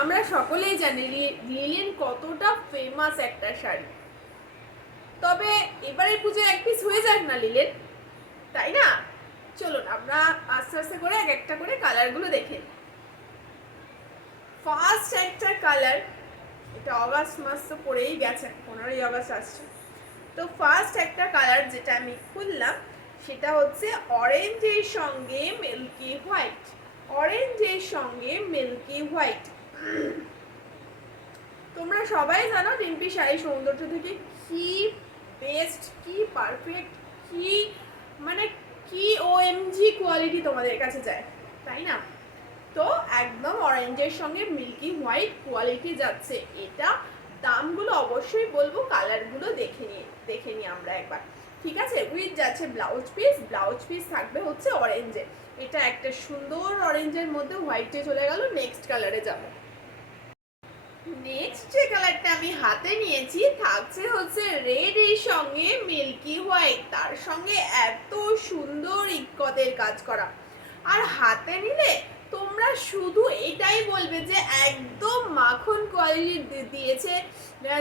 আমরা সকলেই জানি লিলেন কতটা ফেমাস একটা শাড়ি। তবে এবারে পুজোয় এক পিস হয়ে যাক না লিলেন, তাই না? চলুন আমরা আস্তে আস্তে করে এক একটা করে কালারগুলো দেখে নিই। ফার্স্ট একটা কালার, এটা অগাস্ট মাস তো পড়েই গেছে, 15ই অগাস্ট আসছে। তো ফার্স্ট একটা কালার যেটা আমি খুললাম সেটা হচ্ছে অরেঞ্জের সঙ্গে মিল্কি হোয়াইট। অরেঞ্জের সঙ্গে মিল্কি হোয়াইট। তোমরা সবাই জানো ডিম্পি শাড়ি সৌন্দর্য থেকে কি বেস্ট, কি পারফেক্ট, কি মানে কি ওএমজি কোয়ালিটি তোমাদের কাছে যায়, তাই না? তো একদম অরেঞ্জের সঙ্গে মিল্কি হোয়াইট কোয়ালিটি যাচ্ছে এটা। দামগুলো অবশ্যই বলবো, কালারগুলো দেখে নিই আমরা একবার, ঠিক আছে? উইথ যাচ্ছে ব্লাউজ পিস। ব্লাউজ পিস থাকবে হচ্ছে অরেঞ্জে। এটা একটা সুন্দর অরেঞ্জের মধ্যে হোয়াইটে চলে গেল। নেক্সট কালারে যাবো। নেক্সট যে কালারটা আমি হাতে নিয়েছি থাকছে হচ্ছে রেড এর সঙ্গে মিল্কি হোয়াইট, তার সঙ্গে এত সুন্দর ইক্কতের কাজ করা। আর হাতে নিলে তোমরা শুধু এটাই বলবে যে একদম মাখন কোয়ালিটি দিয়েছে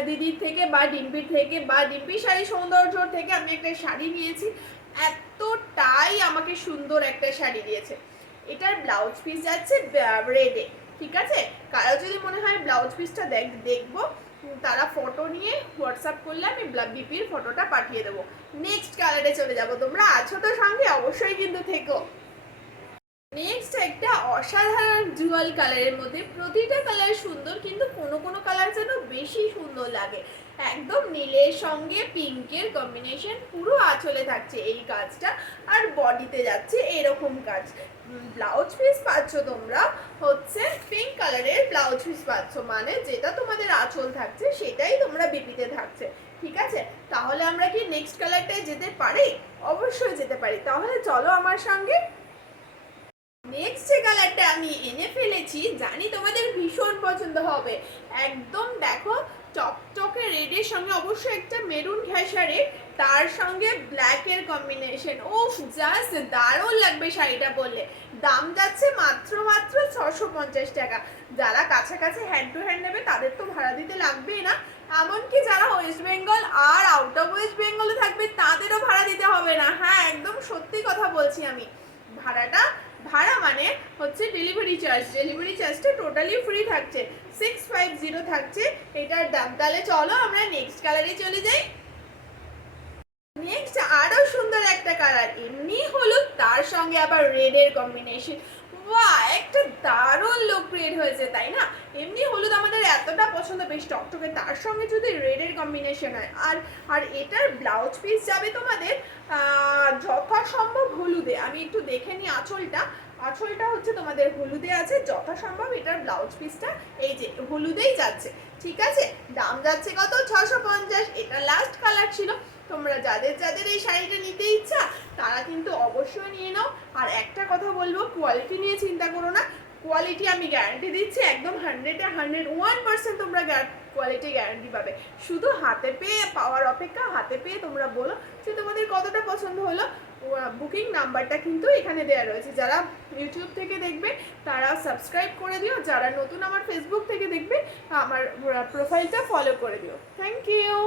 দিদির থেকে বা ডিম্পির থেকে, বা ডিম্পি শাড়ি সৌন্দর্য থেকে আমি একটা শাড়ি নিয়েছি, এতটাই আমাকে সুন্দর একটা শাড়ি দিয়েছে। এটার ব্লাউজ পিস যাচ্ছে রেডে, ঠিক আছে? কারো যদি মনে হয় ব্লাউজ পিসটা দেখবো, তারা ফটো নিয়ে হোয়াটসঅ্যাপ করলে আমি বিপির ফটোটা পাঠিয়ে দেবো। নেক্সট কালারে চলে যাব। তোমরা আছো তো সঙ্গে? অবশ্যই কিন্তু থেকো। নেক্সট একটা অসাধারণ জুয়াল কালারের মধ্যে, প্রতিটা কালার সুন্দর কিন্তু কোনো কোনো কালার যেন বেশি সুন্দর লাগে। একদম নীলের সঙ্গে পিঙ্কের কম্বিনেশন, পুরো আঁচলে থাকছে এই কাজটা, আর বডিতে যাচ্ছে এরকম কাজ। ব্লাউজ পিস পাচ্ছ তোমরা হচ্ছে পিঙ্ক কালারের ব্লাউজ পিস পাচ্ছ, মানে যেটা তোমাদের আঁচল থাকছে সেটাই তোমরা বিপিতে থাকছে, ঠিক আছে? তাহলে আমরা কি নেক্সট কালারটায় যেতে পারি? অবশ্যই যেতে পারি। তাহলে চলো আমার সঙ্গে। নেক্সট যে কালারটা আমি এনে ফেলেছি, জানি তোমাদের ভীষণ পছন্দ হবে। একদম দেখো চকচকে রেডের সঙ্গে অবশ্যই একটা মেরুন ঘেঁষারে, তার সঙ্গে ব্ল্যাকের কম্বিনেশন। ও জাস্ট দারুণ লাগবে শাড়িটা পরলে। দাম যাচ্ছে মাত্র 650 টাকা। যারা কাছাকাছি হ্যান্ড টু হ্যান্ড নেবে তাদের তো ভাড়া দিতে লাগবেই না, এমনকি যারা ওয়েস্ট বেঙ্গল আর আউট অফ ওয়েস্ট বেঙ্গলে থাকবে তাদেরও ভাড়া দিতে হবে না। হ্যাঁ, একদম সত্যি কথা বলছি আমি। ভাড়া মানে হচ্ছে ডেলিভারি চার্জটা টোটালি ফ্রি থাকছে, 650 থাকছে এটার দাম। তাহলে চলো আমরা নেক্সট কালারে চলে যাই। নেক্সট আরো সুন্দর একটা কালার, এমনি হলুদ তার সঙ্গে আবার রেড এর কম্বিনেশন। বাহ, একটা দারুণ লুক ক্রিয়েট হয়েছে, তাই না? এমনি হলুদ আমাদের এতটা পছন্দ, বেশ টকটকে, তার সঙ্গে যদি রেড এর কম্বিনেশন হয়, আর এটার ব্লাউজ পিস যাবে তোমাদের যথাসম্ভব হলুদে। আমি একটু দেখে নিই আঁচলটা হচ্ছে তোমাদের হলুদে আছে, যথাসম্ভব এটার ব্লাউজ পিসটা এই যে হলুদেই যাচ্ছে, ঠিক আছে? দাম যাচ্ছে কত? 650। এটা লাস্ট কালার ছিল। তোমরা যাদের এই শাড়িটা নিতে ইচ্ছা তারা কিন্তু অবশ্যই নিয়ে নাও। আর একটা কথা বলবো, কোয়ালিটি নিয়ে চিন্তা করো না, কোয়ালিটি আমি গ্যারান্টি দিচ্ছি একদম 101% তোমরা কোয়ালিটি গ্যারান্টি পাবে। শুধু হাতে পেয়ে পাওয়ার অপেক্ষা, হাতে পেয়ে তোমরা বলো যে তোমাদের কতটা পছন্দ হলো। বুকিং নাম্বারটা কিন্তু এখানে দেওয়া রয়েছে। যারা ইউটিউব থেকে দেখবে তারা সাবস্ক্রাইব করে দিও, যারা নতুন আমার ফেসবুক থেকে দেখবে আমার প্রোফাইলটা ফলো করে দিও। Thank you.